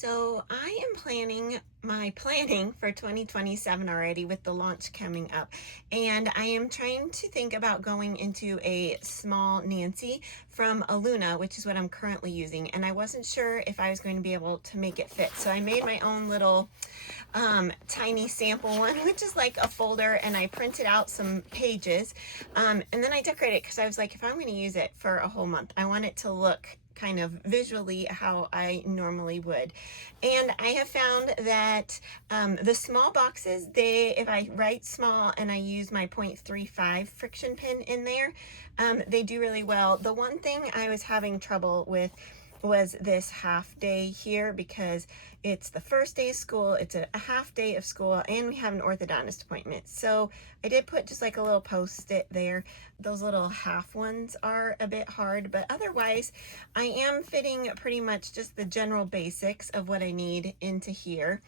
So I am planning for 2027 already with the launch coming up. And I am trying to think about going into a small Nancy from Aluna, which is what I'm currently using. And I wasn't sure if I was going to be able to make it fit. So I made my own little tiny sample one, which is like a folder, and I printed out some pages. And then I decorated it because I was like, if I'm going to use it for a whole month, I want it to look kind of visually how I normally would. And I have found that the small boxes, if I write small and I use my 0.35 friction pin in there, they do really well. The one thing I was having trouble with was this half day here because it's the first day of school, it's a half day of school, and we have an orthodontist appointment. So I did put just like a little post-it there. Those little half ones are a bit hard, but otherwise I am fitting pretty much just the general basics of what I need into here.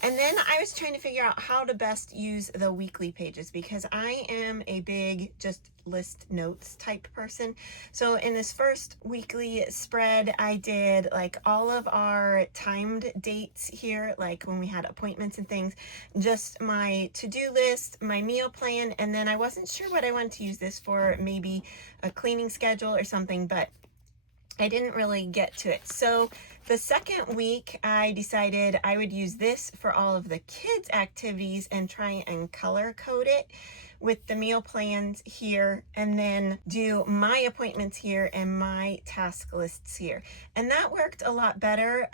And then I was trying to figure out how to best use the weekly pages because I am a big just list notes type person. So in this first weekly spread, I did like all of our timed dates here, like when we had appointments and things, just my to-do list, my meal plan, and then I wasn't sure what I wanted to use this for, maybe a cleaning schedule or something, but I didn't really get to it. So the second week, I decided I would use this for all of the kids' activities and try and color code it with the meal plans here, and then do my appointments here and my task lists here. And that worked a lot better,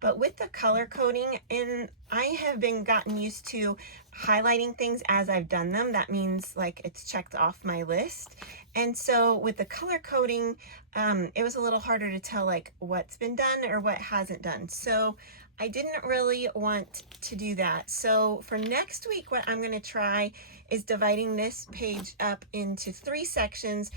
but with the color coding, and I have been gotten used to highlighting things as I've done them. That means like it's checked off my list. And so with the color coding, it was a little harder to tell like what's been done or what hasn't done. So I didn't really want to do that. So for next week, what I'm going to try is dividing this page up into 3 sections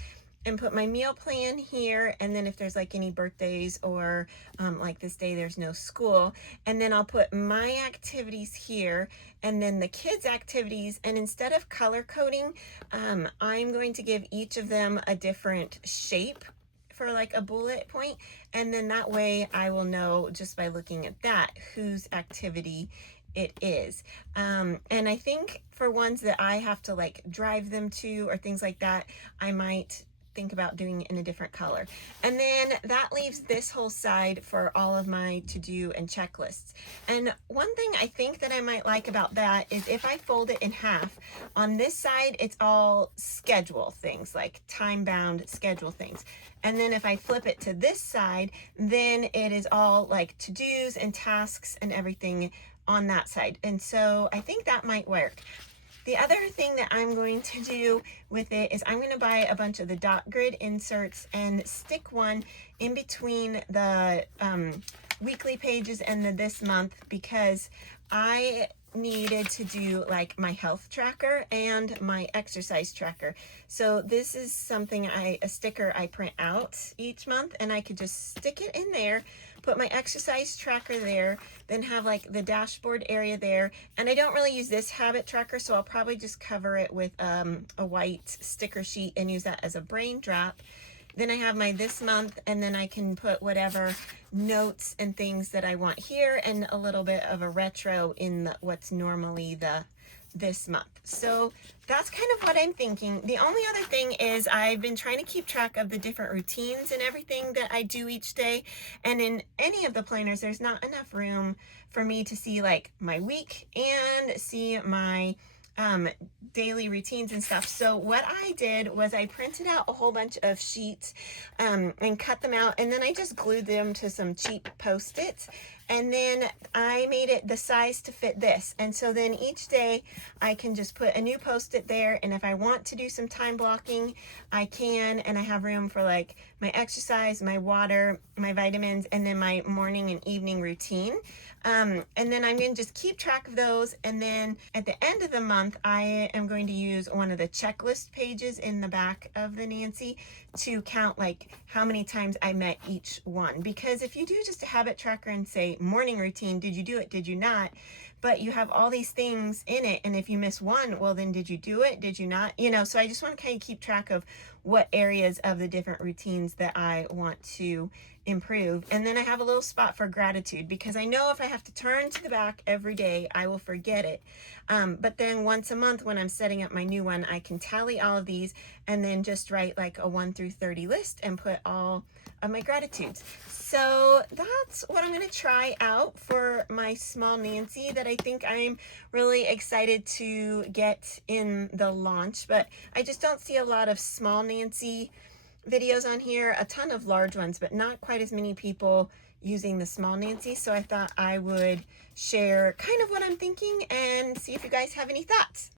and put my meal plan here, and then if there's like any birthdays or like this day there's no school, and then I'll put my activities here and then the kids activities. And instead of color coding, I'm going to give each of them a different shape for like a bullet point, and then that way I will know just by looking at that whose activity it is. And I think for ones that I have to like drive them to or things like that, I might think about doing it in a different color. And then that leaves this whole side for all of my to-do and checklists. And one thing I think that I might like about that is if I fold it in half, on this side it's all schedule things, like time-bound schedule things. And then if I flip it to this side, then it is all like to-dos and tasks and everything on that side. And so I think that might work. The other thing that I'm going to do with it is I'm going to buy a bunch of the dot grid inserts and stick one in between the weekly pages and the this month, because I needed to do like my health tracker and my exercise tracker. So this is something a sticker I print out each month, and I could just stick it in there, put my exercise tracker there, then have like the dashboard area there. And I don't really use this habit tracker, so I'll probably just cover it with a white sticker sheet and use that as a brain drop. Then I have my this month, and then I can put whatever notes and things that I want here, and a little bit of a retro in what's normally the this month. So that's kind of what I'm thinking. The only other thing is I've been trying to keep track of the different routines and everything that I do each day. And in any of the planners, there's not enough room for me to see like my week and see my daily routines and stuff. So what I did was I printed out a whole bunch of sheets and cut them out, and then I just glued them to some cheap Post-its, and then I made it the size to fit this. And so then each day I can just put a new Post-it there, and if I want to do some time blocking, I can, and I have room for like my exercise, my water, my vitamins, and then my morning and evening routine. And then I'm going to just keep track of those, and then at the end of the month I am going to use one of the checklist pages in the back of the Nancy to count like how many times I met each one, because if you do just a habit tracker and say morning routine, did you do it, did you not, but you have all these things in it, and if you miss one, well then did you do it, did you not, you know? So I just want to kind of keep track of what areas of the different routines that I want to improve. And then I have a little spot for gratitude, because I know if I have to turn to the back every day, I will forget it. But then once a month when I'm setting up my new one, I can tally all of these and then just write like a 1 through 30 list and put all of my gratitudes. So that's what I'm going to try out for my small Nancy that I think I'm really excited to get in the launch. But I just don't see a lot of small Nancy videos on here, a ton of large ones, but not quite as many people using the small Nancy. So I thought I would share kind of what I'm thinking and see if you guys have any thoughts.